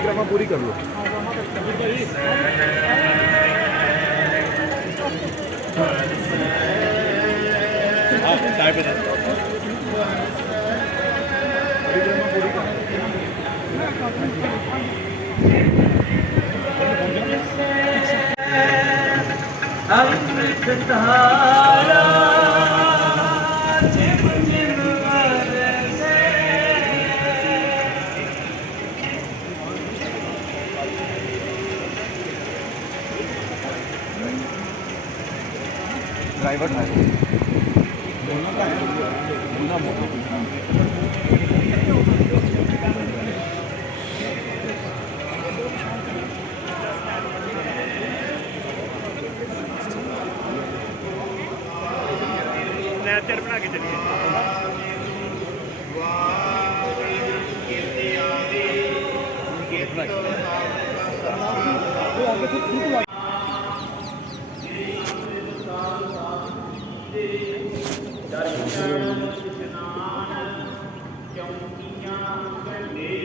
परिक्रमा पूरी कर लो। परिक्रमा पूरी कर ड्राइवर बोलना का बोलना स्नैपचैट बना के चलिए। ਚੌਂਕੀਆਂ ਕੰਡੇ